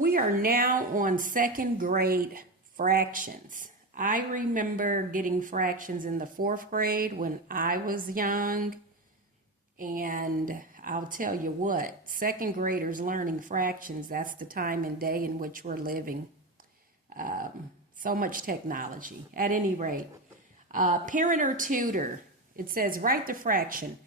We are now on second grade fractions. I remember getting fractions in the fourth grade when I was young. And I'll tell you what, second graders learning fractions, that's the time and day in which we're living. So much technology. At any rate, parent or tutor, it says write the fraction.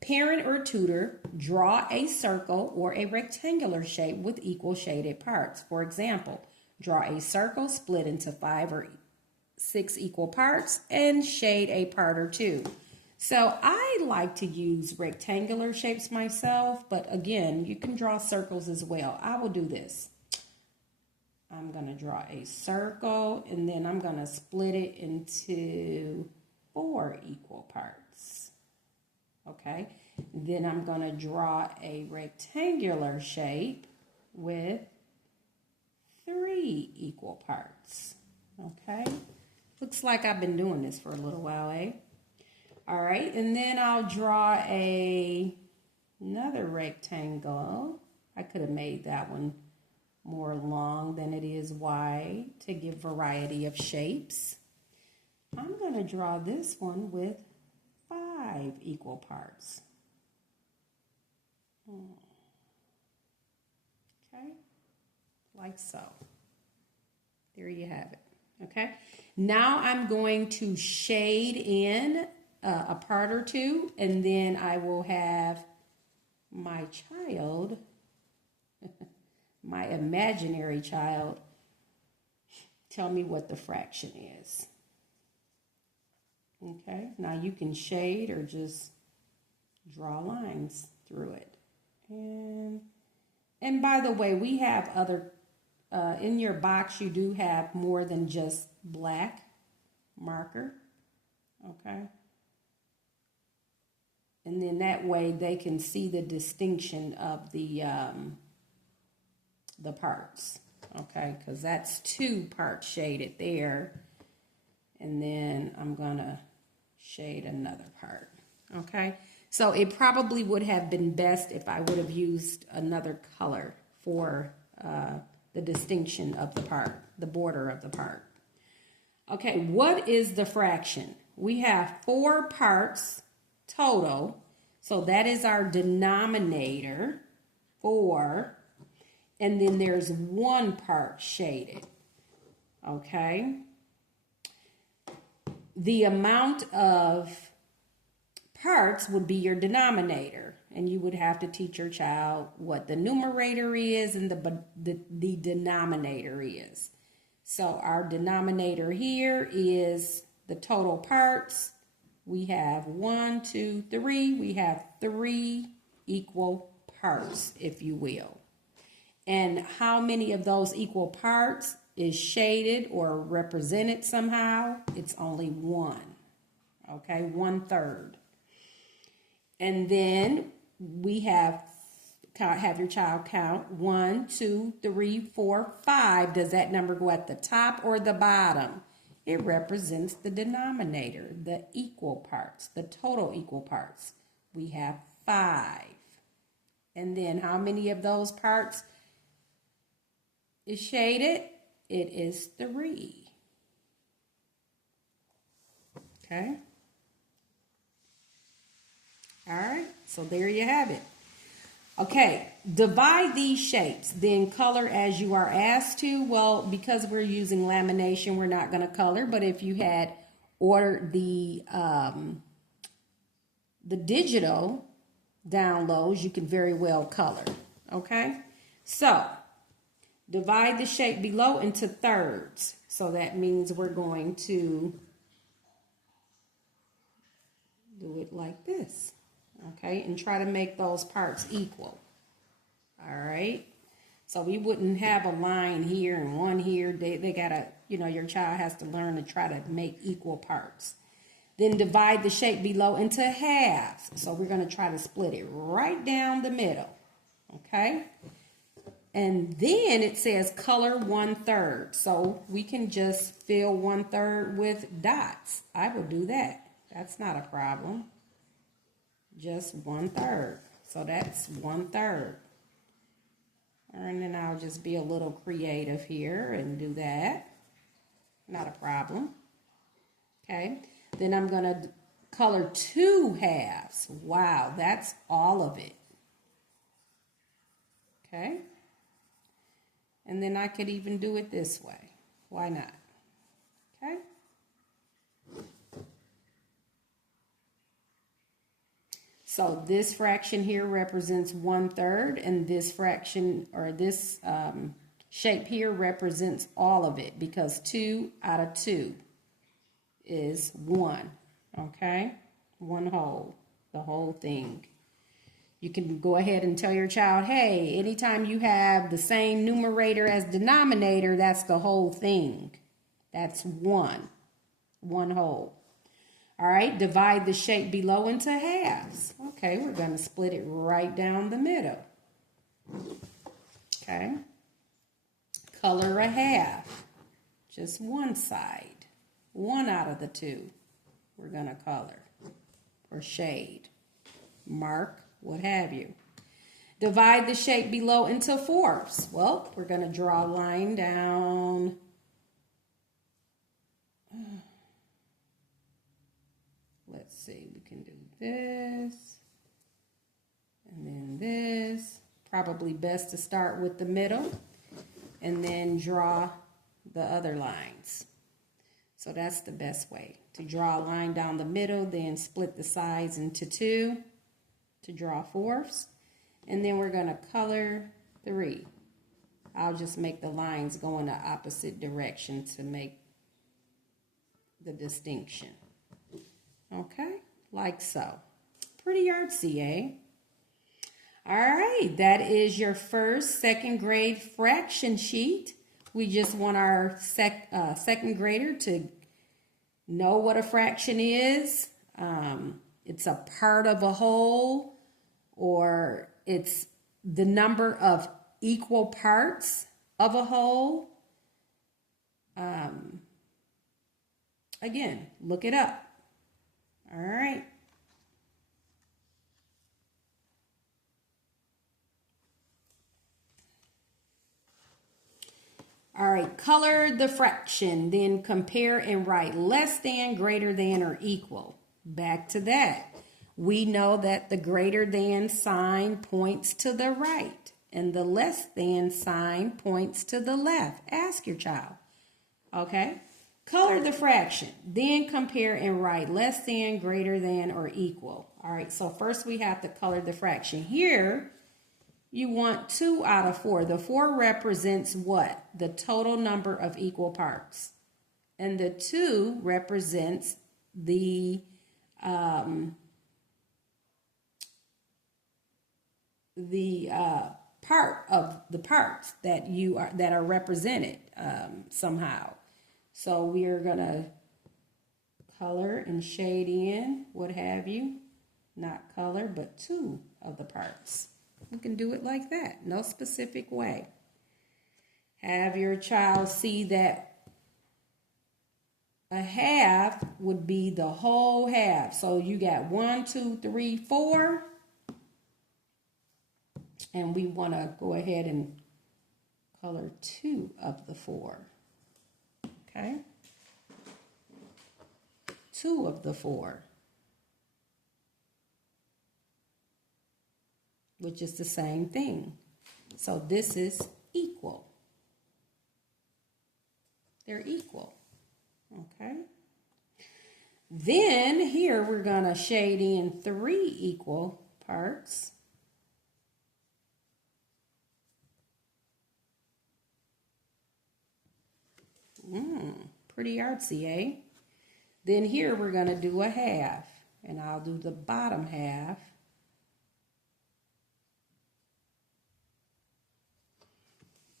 Parent or tutor, draw a circle or a rectangular shape with equal shaded parts. For example, draw a circle split into 5 or 6 equal parts and shade a part or 2. So I like to use rectangular shapes myself, but again, you can draw circles as well. I will do this. I'm going to draw a circle and then I'm going to split it into 4 equal parts. Okay, then I'm going to draw a rectangular shape with 3 equal parts. Okay, looks like I've been doing this for a little while, eh? All right, and then I'll draw another rectangle. I could have made that one more long than it is wide to give variety of shapes. I'm going to draw this one with 5 equal parts. Okay, like so. There you have it. Okay, now I'm going to shade in a part or 2, and then I will have my child, my imaginary child, tell me what the fraction is. Okay, now you can shade or just draw lines through it. And by the way, we have other, in your box you do have more than just black marker. Okay. And then that way they can see the distinction of the parts. Okay, because that's 2 parts shaded there. And then I'm going to shade another part. Okay, so it probably would have been best if I would have used another color for the distinction of the part, the border of the part. Okay, what is the fraction? We have 4 parts total, so that is our denominator, 4, and then there's 1 part shaded. Okay, the amount of parts would be your denominator, and you would have to teach your child what the numerator is and the denominator is. So our denominator here is the total parts. We have 1, 2, 3. We have 3 equal parts, if you will. And how many of those equal parts is shaded or represented somehow? It's only 1. Okay, 1/3. And then we have your child count 1, 2, 3, 4, 5. Does that number go at the top or the bottom? It represents the denominator, the equal parts, the total equal parts. We have 5. And then how many of those parts is shaded? It is 3. Okay. All right, so there you have it. Okay, divide these shapes, then color as you are asked to. Well, because we're using lamination, we're not going to color, but if you had ordered the digital downloads, you can very well color. Okay, so divide the shape below into thirds. So that means we're going to do it like this. Okay, and try to make those parts equal. All right, so we wouldn't have a line here and one here. They gotta, your child has to learn to try to make equal parts. Then divide the shape below into halves. So we're going to try to split it right down the middle. Okay, and then it says color 1/3. So we can just fill 1/3 with dots. I will do that. That's not a problem. Just 1/3. So that's 1/3. And then I'll I'll just be a little creative here and do that. Not a problem. Okay, then I'm going to color 2 halves. Wow, that's all of it. Okay, and then I could even do it this way. Why not? Okay. So this fraction here represents 1/3, and this fraction, or this shape here, represents all of it, because 2 out of 2 is 1, okay? 1 whole, the whole thing. You can go ahead and tell your child, hey, anytime you have the same numerator as denominator, that's the whole thing. That's 1 whole. All right, divide the shape below into halves. Okay, we're going to split it right down the middle. Okay. Color a half. Just one side. 1 out of the 2 we're going to color or shade. Mark, what have you. Divide the shape below into fourths. Well, we're going to draw a line down. Let's see, we can do this, and then this. Probably best to start with the middle, and then draw the other lines. So that's the best way, to draw a line down the middle, then split the sides into 2 to draw fourths. And then we're going to color 3. I'll just make the lines go in the opposite direction to make the distinction. Okay, like so. Pretty artsy, eh? All right, that is your first second grade fraction sheet. We just want our second grader to know what a fraction is. It's a part of a whole, or it's the number of equal parts of a whole. Again, look it up. All right. All right, color the fraction, then compare and write less than, greater than, or equal. Back to that. We know that the greater than sign points to the right, and the less than sign points to the left. Ask your child. Okay? Color the fraction, then compare and write less than, greater than, or equal. All right, so first we have to color the fraction. Here, you want 2 out of 4. The 4 represents what? The total number of equal parts. And the 2 represents the part of the parts that are represented somehow. So we are going to color and shade in, what have you. Not color, but 2 of the parts. We can do it like that, no specific way. Have your child see that a half would be the whole half. So you got 1, 2, 3, 4. And we want to go ahead and color 2 of the 4. Okay? 2 of the 4. Which is the same thing. So this is equal. They're equal. Okay? Then here we're going to shade in 3 equal parts. Pretty artsy, eh? Then here we're going to do a half. And I'll do the bottom half.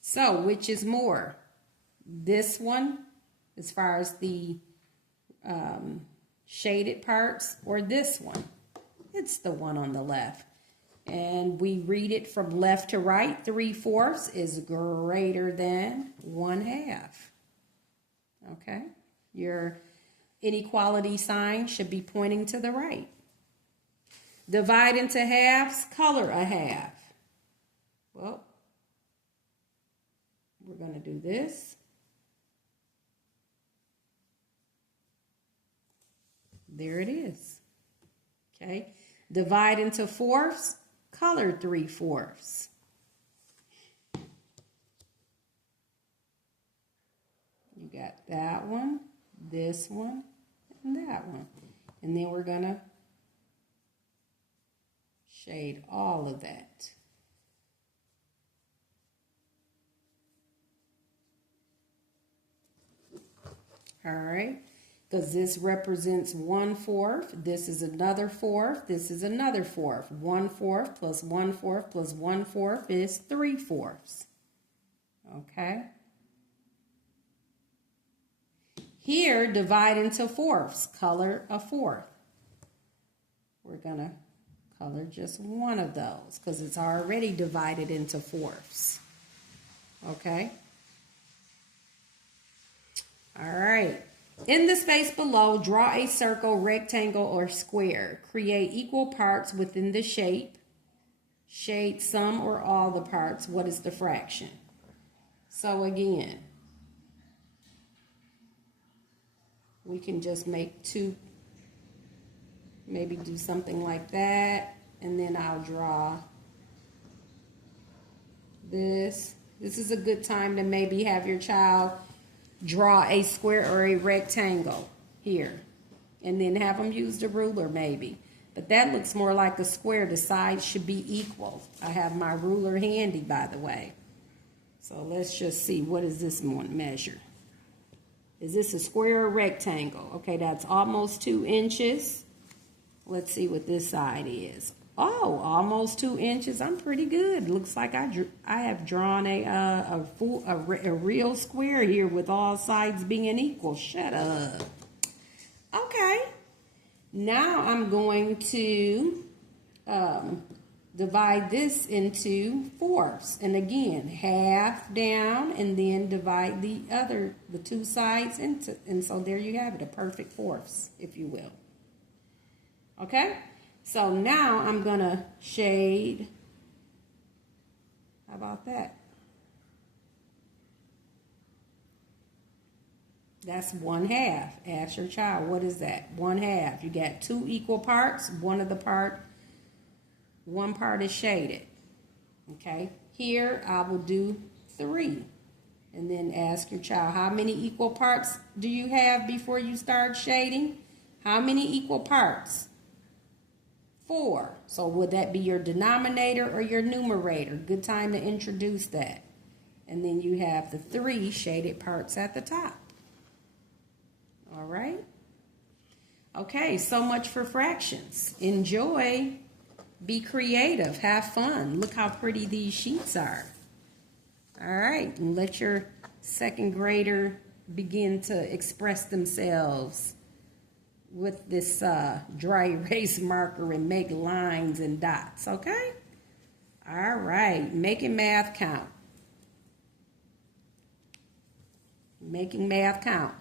So, which is more? This one, as far as the shaded parts, or this one? It's the one on the left. And we read it from left to right. 3/4 is greater than 1/2. Okay? Your inequality sign should be pointing to the right. Divide into halves, color a half. Well, to do this. There it is. Okay. Divide into fourths, color 3/4. You got that one, this one, and that one. And then we're going to shade all of that. All right, because this represents 1/4. This is another fourth. This is another fourth. 1/4 plus 1/4 plus 1/4 is 3/4. Okay. Here, divide into fourths. Color a fourth. We're going to color just one of those because it's already divided into fourths. Okay. All right. In the space below, draw a circle, rectangle, or square. Create equal parts within the shape. Shade some or all the parts. What is the fraction? So again, we can just make two, maybe do something like that, and then I'll draw this. This is a good time to maybe have your child draw a square or a rectangle here, and then have them use the ruler maybe. But that looks more like a square. The sides should be equal. I have my ruler handy, by the way. So let's just see, what does this one measure? Is this a square or rectangle? Okay, that's almost 2 inches. Let's see what this side is. Oh, almost 2 inches. I'm pretty good. Looks like I have drawn a real square here with all sides being equal. Shut up. Okay. Now I'm going to divide this into fourths. And again, half down and then divide the two sides into, and so there you have it, a perfect fourths, if you will. Okay? So now I'm going to shade, how about that? That's 1/2. Ask your child, what is that? 1/2. You got 2 equal parts. One part is shaded. Okay? Here I will do 3. And then ask your child, how many equal parts do you have before you start shading? How many equal parts? 4. So would that be your denominator or your numerator? Good time to introduce that. And then you have the 3 shaded parts at the top. All right. Okay, so much for fractions. Enjoy. Be creative. Have fun. Look how pretty these sheets are. All right, and let your second grader begin to express themselves with this dry erase marker and make lines and dots, okay? All right, making math count. Making math count.